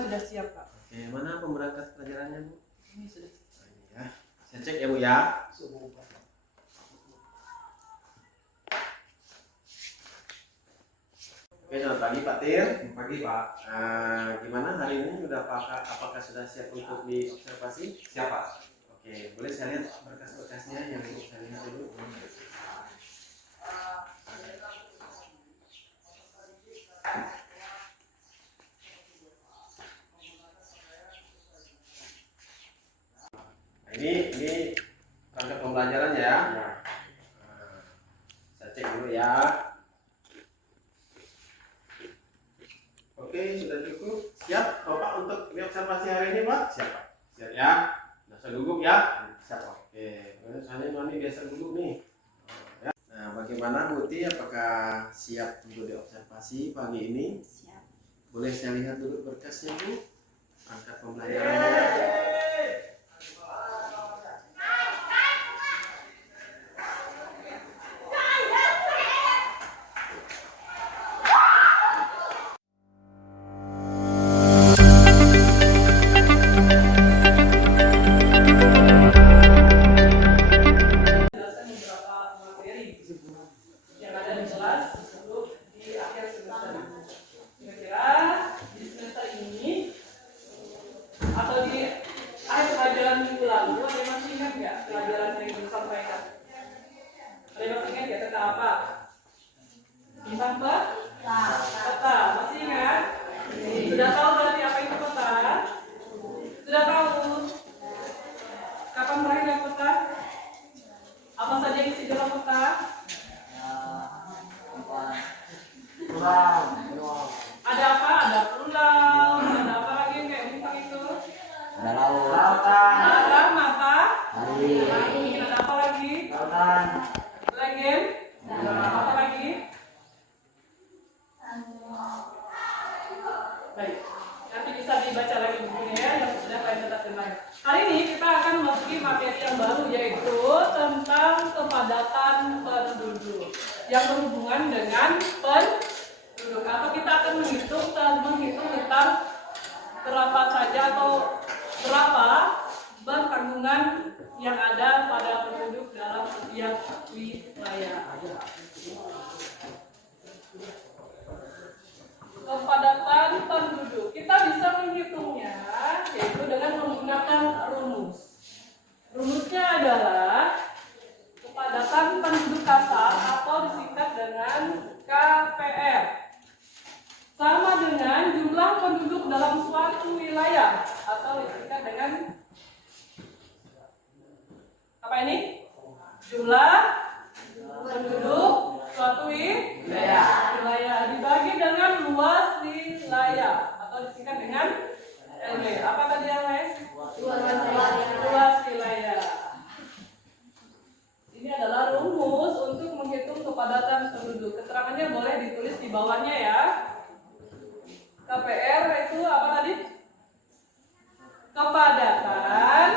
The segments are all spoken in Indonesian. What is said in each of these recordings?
sudah siap, Pak. Oke, mana pemberangkat pelajarannya, Bu? Ini sudah. Ini ya. Saya cek ya, Bu ya. Oke, selamat pagi Pak Tir. Selamat pagi Pak. Gimana hari ini apakah sudah siap untuk diobservasi? Siapa? Oke, boleh saya lihat berkas-berkasnya yang saya lihat dulu. Nah, ini perangkat pembelajaran ya. Saya cek dulu ya. Oke, sudah cukup. Siap Bapak untuk observasi hari ini, Pak? Siap, Pak. Siap ya. Nah, saya duduk ya. Siap, Pak. Oke, saya mami biasa duduk nih. Ya. Nah, bagaimana Bu Ti? Apakah siap untuk diobservasi pagi ini? Siap. Boleh saya lihat dulu berkasnya, Bu? Perangkat pembelajarannya. Peta, masih ingat? Sudah tahu berarti apa itu peta? Sudah tahu? Kapan terakhir lihat peta? Apa saja yang isi dalam peta? Ada apa? Ada pulau, ada apa lagi yang kayak bintang itu? Ada laut, Alam apa? hari, Ada apa lagi? lautan, Lagi? Apa lagi? Baik, nanti bisa dibaca lagi bukunya ya yang sudah kalian catat kemarin. Hari ini kita akan memasuki materi yang baru yaitu tentang kepadatan penduduk yang berhubungan dengan penduduk. Atau kita akan menghitung tentang berapa saja atau berapa bertanggungan yang ada pada penduduk dalam setiap wilayah. Kepadatan penduduk kita bisa menghitungnya yaitu dengan menggunakan rumus. Rumusnya adalah kepadatan penduduk kasar atau disingkat dengan KPR sama dengan jumlah penduduk dalam suatu wilayah atau disingkat dengan apa ini? Jumlah penduduk suatu wilayah dibagi dengan luas wilayah atau disingkat dengan LW. Apa tadi yang Les? Luas wilayah. Ini adalah rumus untuk menghitung kepadatan penduduk. Keterangannya boleh ditulis di bawahnya ya. KPR itu apa tadi? Kepadatan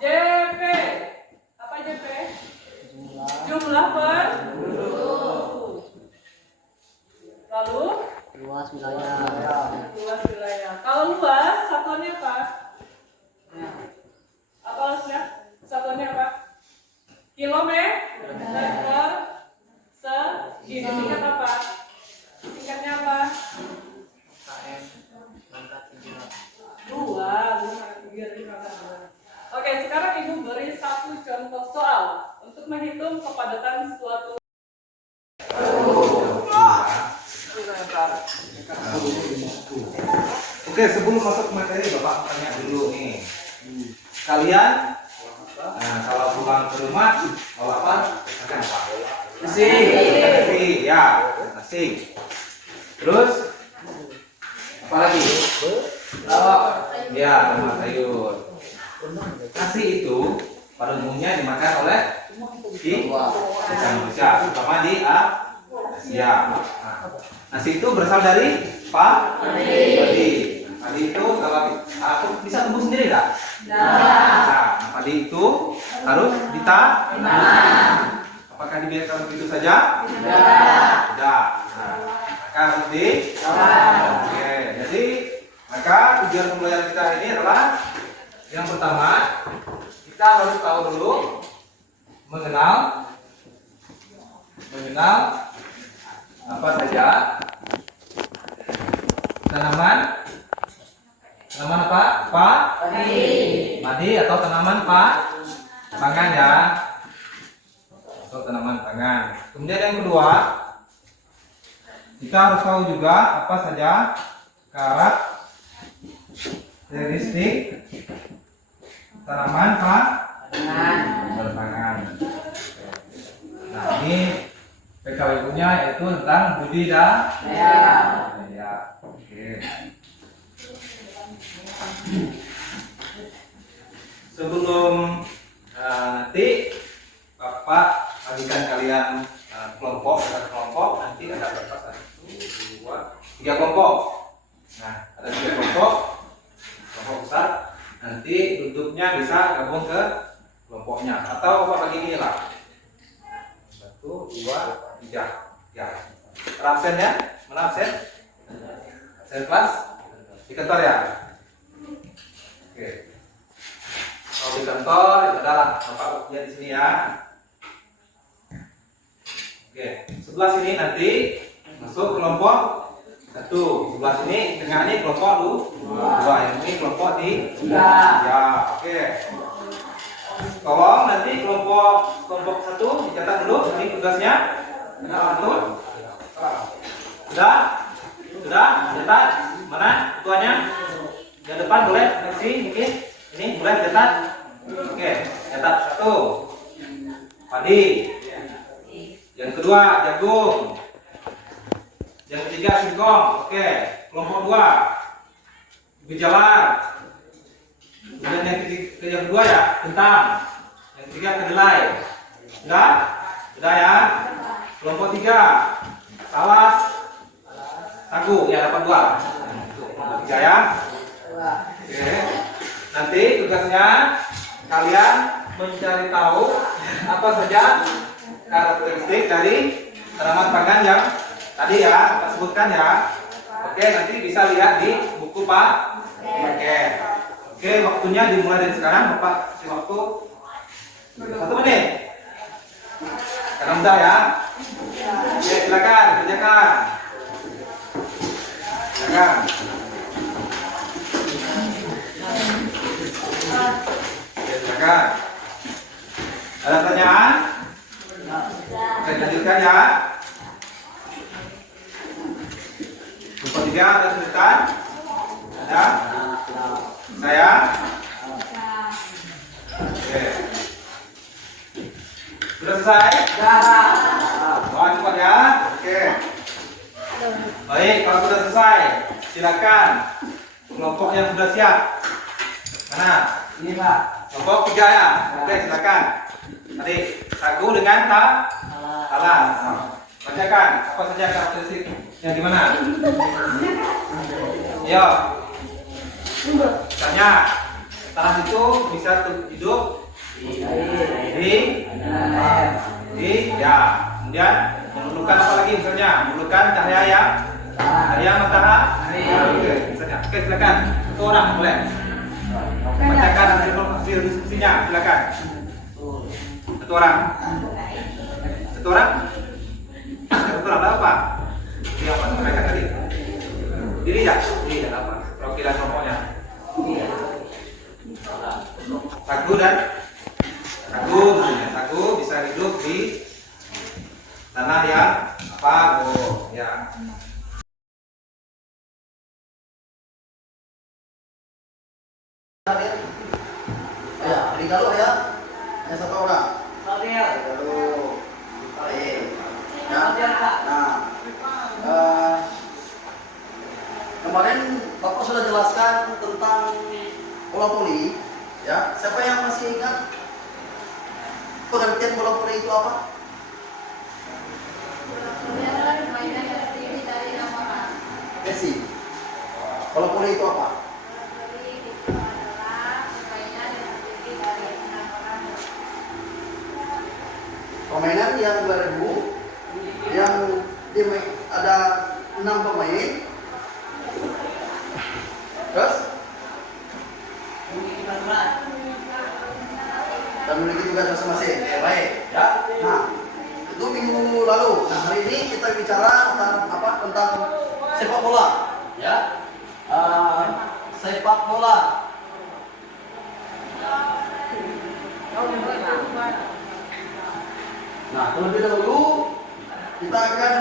JP. Apa JP? Jumlah penduduk. Lalu luas wilayah, luas wilayah. Kalau luas satuannya apa? Apa luasnya? Satuannya apa? Kilometer segi. Disingkat apa? Singkatnya apa? Dua. Oke, sekarang Ibu beri satu contoh soal untuk menghitung kepadatan suatu. Oke, sebelum masuk ke materi Bapak tanya dulu nih. Kalian kalau pulang ke rumah bawa apa? Makan apa? Nasi. Ya, nasi. Terus apa lagi? Ya, sama sayur. Nasi itu pada umumnya dimakan oleh di Indonesia, terutama di Asia. Nasi itu berasal dari padi. Padi itu kalau bisa tumbuh sendiri nggak? Bisa. Padi itu harus ditanam. Apakah dibiarkan begitu saja? Tidak. Nah, maka harus di Oke, jadi maka tujuan pembelajaran kita ini adalah yang pertama kita harus tahu dulu mengenal apa saja tanaman apa? Padi atau tanaman pangan ya. Atau tanaman pangan. Kemudian yang kedua, kita harus tahu juga apa saja karakteristik tanaman pangan. Nah, ini PKWU-nya yaitu tentang budidaya. Oke. Sebelum nanti Bapak bagikan kalian kelompok, nanti ada berapa? 1, 2, 3 kelompok. Nah, ada 3 kelompok besar. Nanti duduknya bisa gabung ke kelompoknya atau Bapak bagi ini lah. 1, 2, 3. Ya. Terabsen ya? Mana absen? Absen kelas? Di kantor ya? Oke. Kalau di kantor, ya adalah Bapak lihat di sini ya. Oke, sebelah sini nanti masuk kelompok 1. Sebelah sini tengah ini kelompok 2. Yang ini kelompok 3. Ya, oke. Tolong nanti kelompok 1 dicatat dulu ini tugasnya. Betul? Sudah? Catat? Mana ketuanya? Yang depan boleh sih mungkin. Ini boleh catat. Oke, catat 1. Padi. Yang kedua jagung. Yang ketiga singkong. Oke, kelompok 2 ubi jalar. Kemudian yang kedua ya kentang. Yang ketiga kedelai. Sudah ya. Kelompok 3 talas sagu ya dapat 2. Kelompok 3 ya. Oke. Nanti tugasnya kalian mencari tahu apa saja karakteristik dari tanaman pangan yang tadi ya Pak sebutkan ya. Oke, nanti bisa lihat di buku Pak. Oke, waktunya dimulai dari sekarang. Bapak kasih waktu 1 menit. Karena mudah ya. Oke, silakan kerjakan. Silakan. Oke, silakan. Ada pertanyaan? Oke, lanjutkan ya. Kelompok 3 ada kesulitan? Ada? Saya? Oke. Sudah selesai? Wah, cepat ya. Oke. Baik, kalau sudah selesai, silakan. Kelompok yang sudah siap. Mana? Ini Pak. Kelompok 3 ya. Oke, silakan. Tadi sagu dengan talas. Bacakan apa saja karakteristiknya gimana? Yo. Tanya. Talas itu bisa hidup di ya. Kemudian memerlukan apa lagi misalnya? Memerlukan cahaya matahari. Oke, misalnya. Oke, silakan. 1 orang boleh. Bacakan hasil diskusinya, silakan. 1 orang. 1 orang? 1 orang ada apa? Ini apa? Mereka tadi. Diri ya? Diri ada apa? Perwakilan kelompoknya. Sagu misalnya. Sagu bisa hidup di tanah yang apa? Ya. Ya, beri kalau ya. Yang 1 orang. Lalu, baik. Nah, kemarin Bapak sudah jelaskan tentang bola voli, ya. Siapa yang masih ingat pengertian bola voli itu apa? Messi. Bola voli itu apa? Permainan yang 2000 yang ada 6 pemain. Terus dan memiliki tugas masing-masing. Baik, ya. Nah, itu minggu lalu. Nah, hari ini kita bicara tentang sepak bola, ya. Sepak bola. Nah, terlebih dahulu kita akan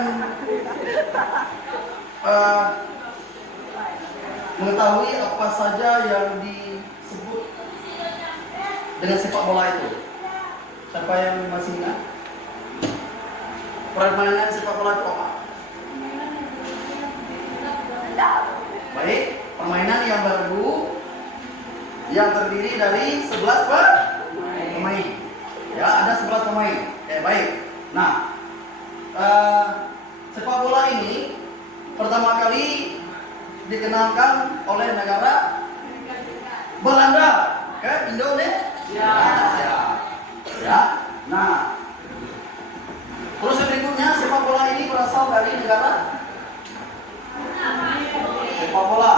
mengetahui apa saja yang disebut dengan sepak bola itu. Siapa yang masih ingat? Permainan sepak bola itu apa? Baik, permainan yang baru yang terdiri dari 11 pemain. Ya, ada 11 pemain. Baik. Nah, sepak bola ini pertama kali dikenalkan oleh negara Belanda ke Indonesia. Ya. Nah, terus yang berikutnya sepak bola ini berasal dari negara sepak bola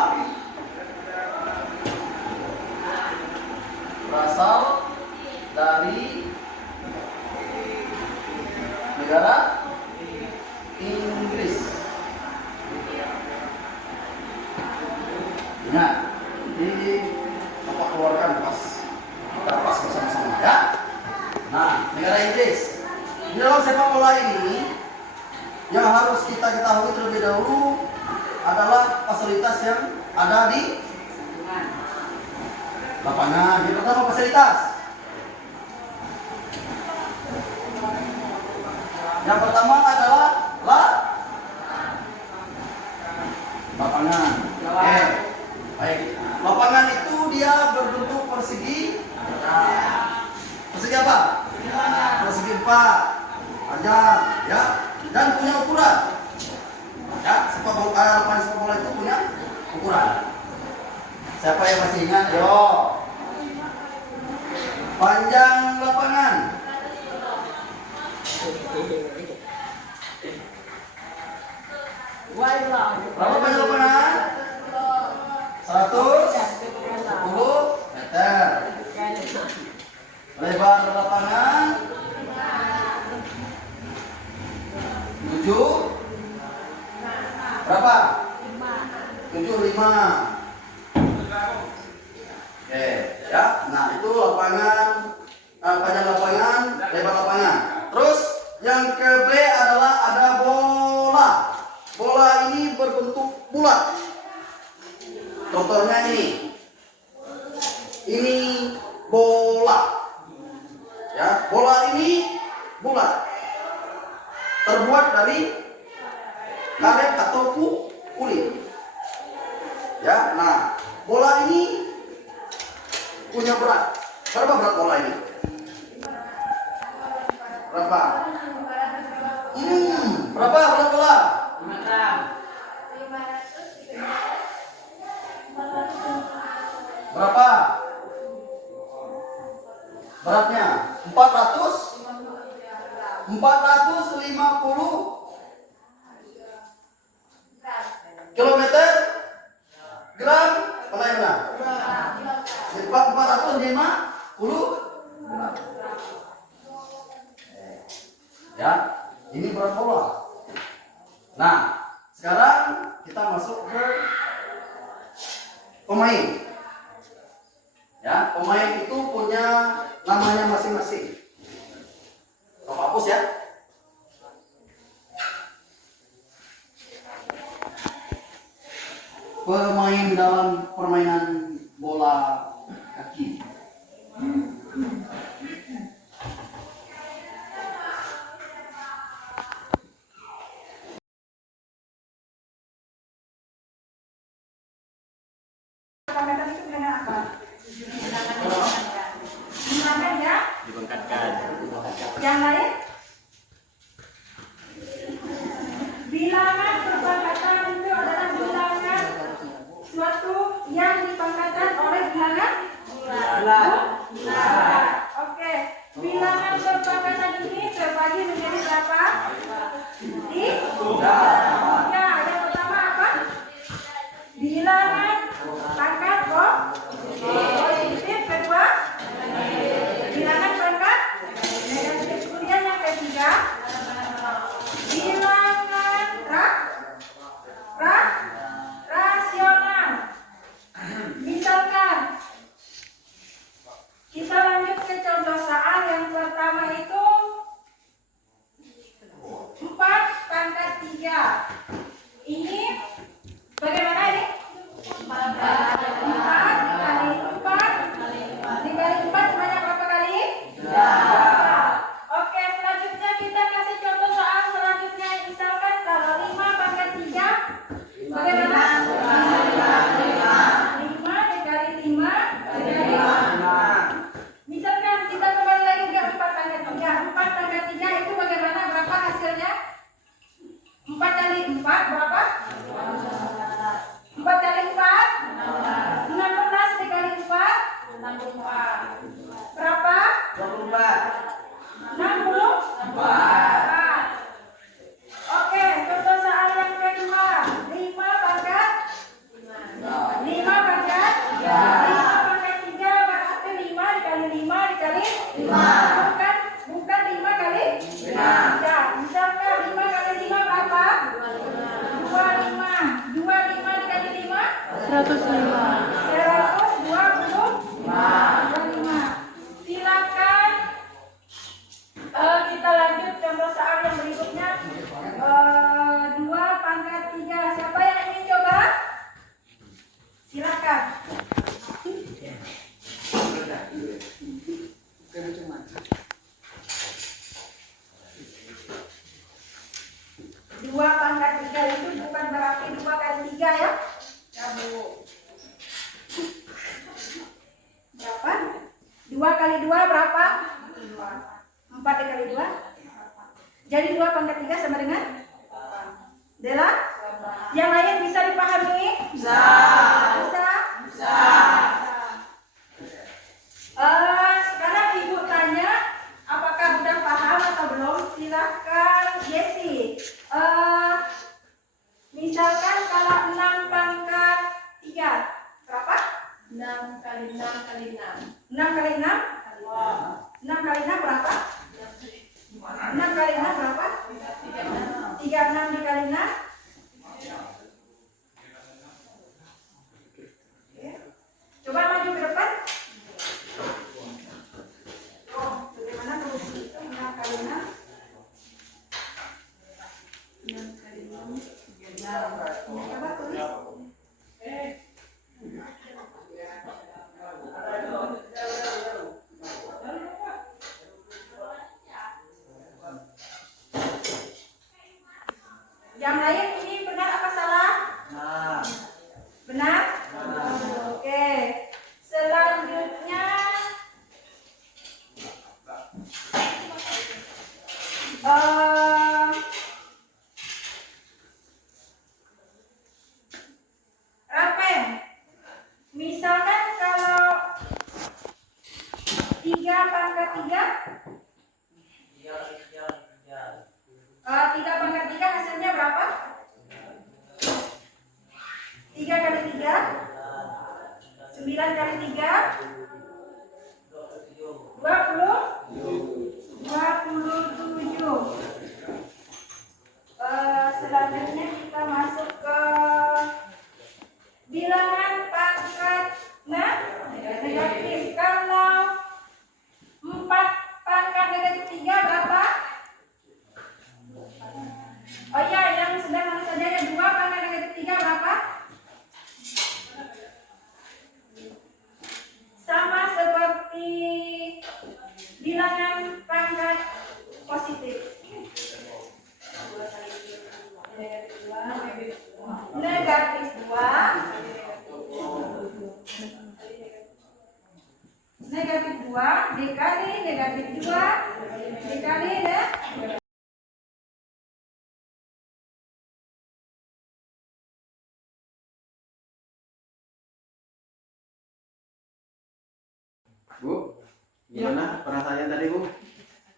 berasal dari negara Inggris. Ingat, jadi Bapak keluarkan pas bersama-sama, ya. Nah, negara Inggris. Di dalam sepak bola ini yang harus kita ketahui terlebih dahulu adalah fasilitas yang ada di lapangan. Yang pertama fasilitas. Yang pertama adalah lapangan. Baik. Lapangan itu dia berbentuk persegi. Persegi apa? Persegi 4. Panjang, ya. Dan punya ukuran. Ya, lapangan sepak bola itu punya ukuran. Siapa yang masih ingat? Yo. Panjang lapangan. Berapa panjang lapangan? 110 meter. Lebar lapangan 7 berapa? 75. Oke, ya. Nah, itu lapangan panjang lapangan, lebar lapangan. Terus yang ke B adalah ada bola. Bola ini berbentuk bulat. Contohnya ini. Ini bola. Ya, bola ini bulat. Terbuat dari karet atau kulit. Ya, nah, bola ini punya berat. Berapa berat bola ini? Berapa? Berapa berat bola? 5 gram. Berapa? Beratnya 450 kilometer gram. Mana yang benar? 450. Ya, ini berat bola. Nah, sekarang kita masuk ke pemain. Ya, pemain itu punya namanya masing-masing. Bapak hapus ya. Pemain dalam permainan bola kaki. Yang lain? Bilangan perpangkatan itu adalah bilangan suatu yang dipangkatkan oleh bilangan bulat. Oke, bilangan perpangkatan ini terbagi menjadi berapa? 3. Silakan kita lanjut contoh soal yang berikutnya. 2 pangkat 3. Siapa yang ingin coba? Silakan. Dua pangkat 3 itu bukan berarti 2 kali 3 ya. Ya Bu. Berapa? 2 kali 2 berapa? 4 dikali 2. Jadi 2 pangkat 3 sama dengan? Dela? Yang lain bisa dipahami? Bisa. Bisa? Sekarang Ibu tanya, apakah sudah paham atau belum? Silakan Yesi. Misalkan kalau 6 pangkat 3 berapa? 6 kali 6 kali 6. 6 kali 6? 6 kali 6 berapa? 6 kali 6 berapa? 36 dikali 6? Coba maju ke depan. Bagaimana kalau itu 6 kali 6? 6 kali 6 36. Coba tulis. Yang lain ini benar apa salah? Benar? Oke. Selanjutnya Rapen. Misalkan kalau 3 pangkat 3 3 pangkat 3 hasilnya berapa? 3 kali 3 9 kali 3 27. Selanjutnya kita masuk ke bilangan pangkat negatif. Kalau 4 pangkat negatif 3 berapa? Oh iya, yang sedang mana saja ya, 2 pangkat negatif 3 berapa? Sama seperti bilangan pangkat positif. Negatif 2 dikali negatif 2 dikali Bu, gimana perasaannya tadi Bu?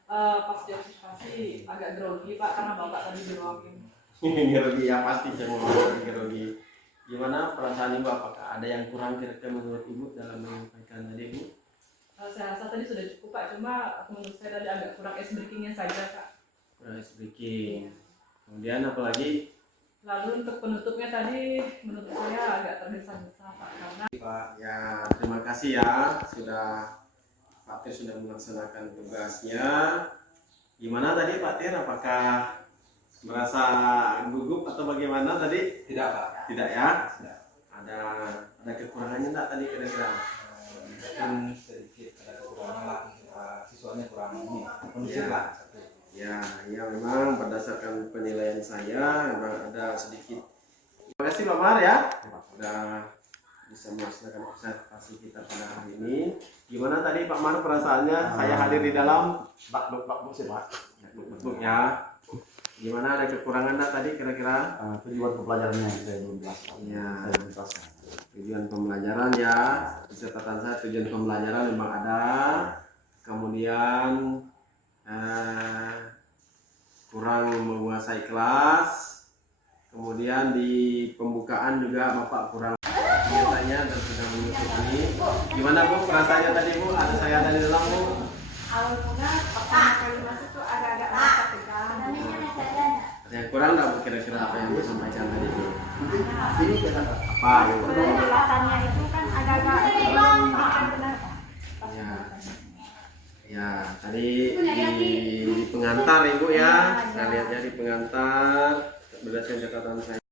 Pas di observasi agak grogi Pak karena Bapak tadi diruangin. Grogi ya pasti saya mau grogi. Gimana perasaan Ibu? Apakah ada yang kurang kira-kira menurut Ibu dalam menyampaikan tadi Bu? Saya rasa tadi sudah cukup Pak, cuma menurut saya tadi agak kurang ice breakingnya saja Kak. Kurang ice breaking. Kemudian apalagi? Lalu untuk penutupnya tadi menurut saya agak tergesa-gesa Pak karena Pak, ya terima kasih ya sudah Pak Tir sudah melaksanakan tugasnya. Gimana tadi Pak Tir? Apakah merasa gugup atau bagaimana tadi? Tidak Pak. Tidak ya? Tidak. Ada kekurangannya enggak tadi kira-kira? Mungkin sedikit ada kekurangan lah, siswanya kurang ini kondusif lah. Ya memang berdasarkan penilaian saya memang ada sedikit. Terima kasih Pak Mar ya sudah bisa melaksanakan observasi kita pada hari ini. Gimana tadi Pak Mar perasaannya? Saya hadir di dalam Bak sih Pak. ya. Gimana, ada kekurangan enggak tadi kira-kira? Tujuan pembelajarannya saya belum jelas. Ya. Saya belum jelaskan. Tujuan pembelajaran ya, di catatan saya tujuan pembelajaran memang ada. Kemudian kurang menguasai kelas. Kemudian di pembukaan juga Bapak kurang biasanya dan sudah menutup ini. Gimana Bu perasaannya tadi Bu? Ada saya ada di dalam Bu? awal mula pertama kali masuk tuh agak-agak merasa tegang. Ada yang kurang nggak Bu kira-kira apa yang disampaikan tadi Bu? Nanti ini kenapa? Apa gitu? Penjelasannya itu kan agak-agak belum benar. Ya. Ya, tadi di pengantar Ibu ya. Saya lihatnya di pengantar berdasarkan catatan saya.